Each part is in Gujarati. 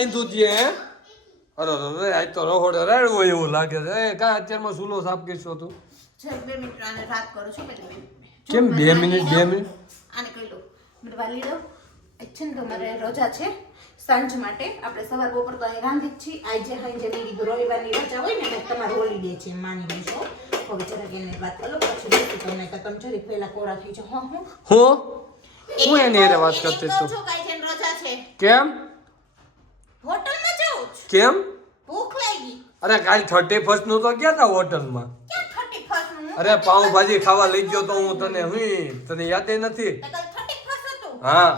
રાંધ્યું છે હે? અરે અરે આજ તો રહોડે રાડવો એવું લાગે છે. એ કા અત્યારમાં ચૂલો સાફ કરશો તું? ચાલ 2 મિનિટ આને રાત કરું છું પેલી કેમ 2 મિનિટ 2 મિનિટ? આને કહી દો મેં વાલી દો છે ને તમારે રજા છે સાંજ માટે આપણે સવાર બપોર તો અહીં રાંધી જ છીએ આજે હાઈ જે કીધું રવિવારની રજા હોય ને તમારે હોલિડે છે માની લેશો હવે જરાક એને વાત કરો પછી તમને કે તમે જરીક પહેલા કોરા થઈ જાઓ હું એની હારે વાત કરતી તો છું. કાઈ છે રજા છે કેમ હોટલમાં જાઉં છું કેમ? ભૂખ લાગી અરે કાલ 31st નું તો ગયા તા હોટલમાં. ક્યાં 31st નું અરે પાઉંભાજી ખાવા લઈ ગયો તો હું તને તને યાદ નથી? તો કાલ 31st હતું હા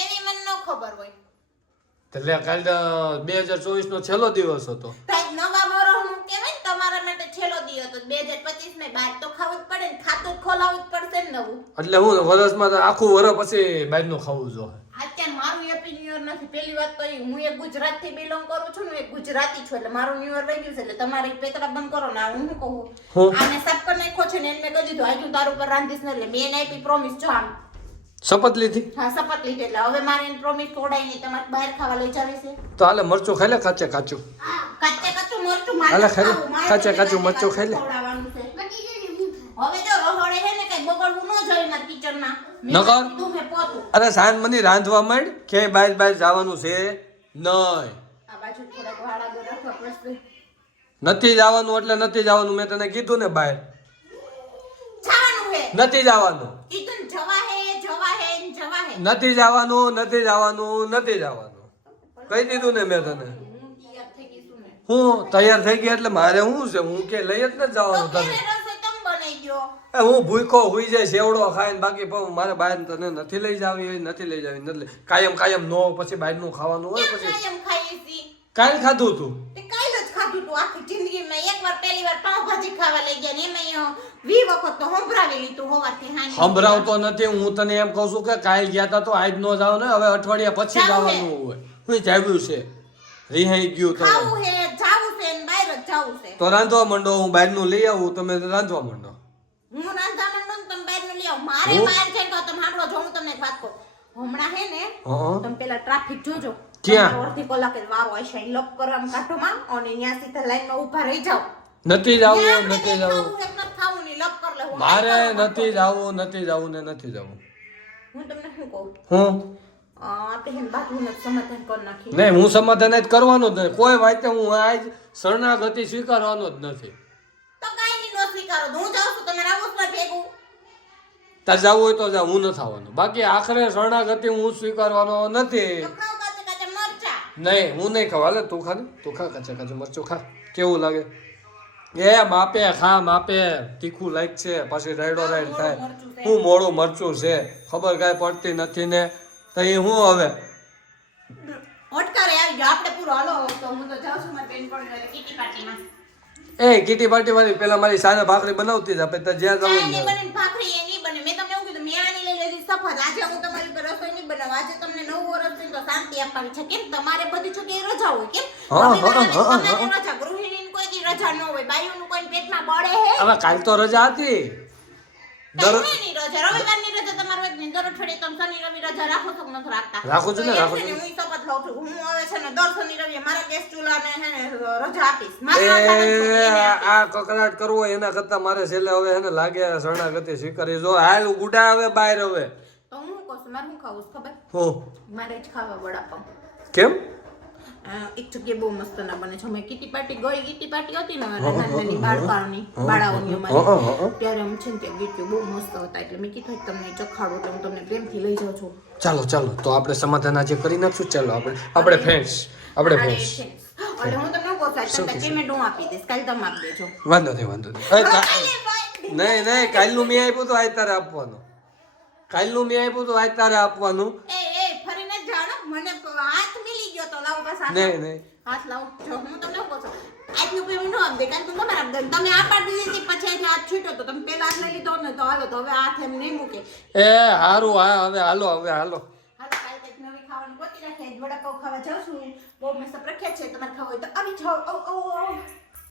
એની મને ન ખબર હોય એટલે કાલ 2024 નો છેલ્લો દિવસ હતો. કાઈ નવા વર્ષનું કહેવાય ને તમારા માટે છેલ્લો દિવસ હતો 2025 માં બહાર તો ખાવું જ પડે ને ખાતું જ ખોલાવવું જ પડશે ને નવું એટલે હું વર્ષમાં તો આખું વર્ષ પછી બહારનું ખાવું જોઈએ. અત્યારે મારું હેપી ન્યુ યર નથી પહેલી વાત તો હું એક ગુજરાત થી બિલોંગ કરું છું ને એક ગુજરાતી છું એટલે મારું ન્યુ યર વહી ગયું છે એટલે તમારે પેતરા બંધ કરો ને હું શું કહું આને સાફ કરી નાખ્યો છે ને એને મેં કહી દીધું આજ હું તારું ઉપર રાંધીશ ને એટલે મેં આપી પ્રોમિસ જો આમ શપથ લીધી? હા શપથ લીધી એટલે હવે મારે એને પ્રોમિસ તોડાય નહીં તમારે બહાર ખાવા લઈ જાવી છે તો હાલે મરચું ખાઈ લે કાચે કાચું. કાચે કાચું મરચું હાલે ખાઈ લે કાચે કાચું મરચું ખાઈ લે. હવે જો રહોડે છે ને કઈ બગડવું ન જોઈએ મારા કિચનમાં નકર તું હે પોતું અરે સાંજ મને રાંધવા માંડ કે બહાર બહાર જવાનું છે નહીં. આ બાજુ થોડાક વાળા ગો રાખવા પડશે નથી જવાનું એટલે નથી જવાનું. મેં તને કીધું ને બહાર જવાનું હે નથી જવાનું. કીધું ને જવા હે નથી જવાનું નથી જવાનું નથી જવાનું કહી દીધું ને મેં તને. હું તૈયાર થઈ ગઈ છું ને હું તૈયાર થઈ ગયા એટલે મારે શું છે? હું કે લઈ જ નથી જવાનું તો તને. કેને રસોઈ તમ બનાઈ ગયો હું ભૂખો હુઈ જાય સેવડો ખાઈને બાકી પણ મારે બહાર તને નથી લઈ જાવી હોય નથી લઈ જાવી નથી કાયમ નો પછી બહારનું ખાવાનું હોય પછી કાયમ ખાઈ છી કાલ ખાધું તું તે કાલ જ ખાધું તું આખી જિંદગીમાં એકવાર પહેલી વાર પાવભાજી ખાવા લઈ ગયા ને એમાં 20 વખત તો સંભળાવી લીધું હોવાથી હાની સંભળાવતો નથી. હું તને એમ કહું છું કે કાલ ગયા તા તો આજ નો જાવ ને હવે અઠવાડિયા પછી જવાનું હોય. હું જાવ્યું છે રિહાઈ ગયું તો ખાવું હે જાવું છે ને બહાર જ જાવું છે તો રાંધવા માંડો. હું બહારનું લઈ આવું તમે રાંધવા માંડો. હું રાંધવા માંડું ને તમે બહારનું લઈ આવો મારે બહાર જઈને તો તમે સાંભળો જો હું તમને એક વાત કહું હમણાં હે ને તમે પેલા ટ્રાફિક જોજો ક્યાં? અડધી કલાકે વારો હશે લપ કરવામાં કાઢોમાં અને ત્યાં સીધા લાઈનમાં ઊભા રહી જાવ નથી જવું નથી જવું ખાવું નહીં લપ કર લે મારે નથી જવું નથી જવું ને નથી જવું. હું તમને શું કહું હું આપણે હેન બાજુનું સમાધાન કરી નાખી નહીં હું સમાધાન જ કરવાનું જ નથી. કોઈ વાતે હું આજ શરણાગતિ સ્વીકારવાનો જ નથી. તો કાઈ નહીં નો સ્વીકારો હું જાઉં છું તમારે આવું જ ભેગું તાર જવું હોય તો જા હું નથી આવવાનું. બાકી આખરે શરણાગતિ હું સ્વીકારવાનો નથી. તો ખાવ કાચે કાચે મરચા નહીં હું નહીં ખાવા. તું ખા ને તું ખા કાચા કાચું મરચું ખા કેવું લાગે? એ માપે ખા માપે તીખું લાગ છે પછી રાયડો રાયડ થાય. હું મોડું મરચું છે ખબર કાંઈ પડતી નથી ને તો એ હું હવે ઓટકારે આવી ગયો આપણે પૂરો હાલો તો હું તો જાઉં છું મારી બેન પણ કીટી પાર્ટીમાં એ કીટી પાર્ટી વાળી પેલા મારી સાને ભાખરી બનાવતી જ આપણે ત્યાં ચાય જવું નહીં બને ભાખરી એ નહીં બને મેં તમને એવું કીધું મેં આની લઈ લીધી સફર આજે હું તમારી ઉપર રસોઈ નહીં બનાવું આજે તમને 9 વર્ષ થી તો શાંતિ આપવાની છે કેમ તમારે બધી જગ્યાએ રજા હોય કેમ તમારી રજા ગૃહિણીની કોઈ દી રજા ન હોય બાયુનું કોઈ પેટમાં બળે હે હવે કાલ તો રજા હતી. રવિવારની રજા તમારે હોય ને દર અઠવાડિયે તમે શનિ રવિ રજા રાખો છો કે નથી રાખતા? રાખું છું ને, તો રાખું છે ને, છું. હું શપથ લઉં છું હું હવે છે ને દર શનિ રવિ મારા ગેસ ચૂલાને હે ને રજા આપીશ મારી રજા નથી, એને એ આપીશ. આ કકડાટ કરવો હોય એના કરતા મારે છેલ્લે હવે એને લાગે શરણાગતિ સ્વીકારી જો હાલ ગુડા હવે બહાર હવે તો હું કહું છું મારે શું ખાવું છે ખબર હું મારે જ ખાવા વડાપાવ કેમ એક જગ્યાએ બહુ મસ્ત ના બને છે અમે કીટી પાર્ટી ગઈ કીટી પાર્ટી હતી ને નાની બાળકાઓની બાળાઓની અમારી ત્યારે અમે છે ને ત્યાં ગીટીઓ બહુ મસ્ત હતા એટલે મેં કીધું કે તમને ચખાડું તો હું તમને પ્રેમથી લઈ જાઉં છું ચાલો ચાલો તો આપણે સમાધાન આજે કરી નાખશું. ચાલો આપણે ફ્રેન્ડ્સ એટલે હું તમને કહું છું પેમેન્ટ હું આપી દઈશ કાલે તમે આપી દેજો વાંધો નહીં નહીં કાલનું મેં આપ્યું તો આજ તારે આપવાનું. કાલનું મેં આપ્યું તો આજ તારે આપવાનું. એ ફરીને જાણો મને હાથ મિલી ગયો તો લાવ બસ નહીં હાથ લાવ જો હું તમને કહું છું આજનું પેમેન્ટ નો આપી દે કારણ કે તમારે આપી દે તમે આ પાડી દીધી પછી આજે હાથ છૂટ્યો તો તમે પેલા હાથ લઈ લીધો ને તો હાલો તો હવે હાથ એમ નહીં મૂકે એ હારું હા હવે હાલો હાલો કાલે કંઈક નવી ખાવાનું ગોતી રાખીએ વડાપાવ ખાવા જાઉં છું બહુ મસ્ત પ્રખ્યાત છે તમારે ખાવું હોય તો આવી જાઓ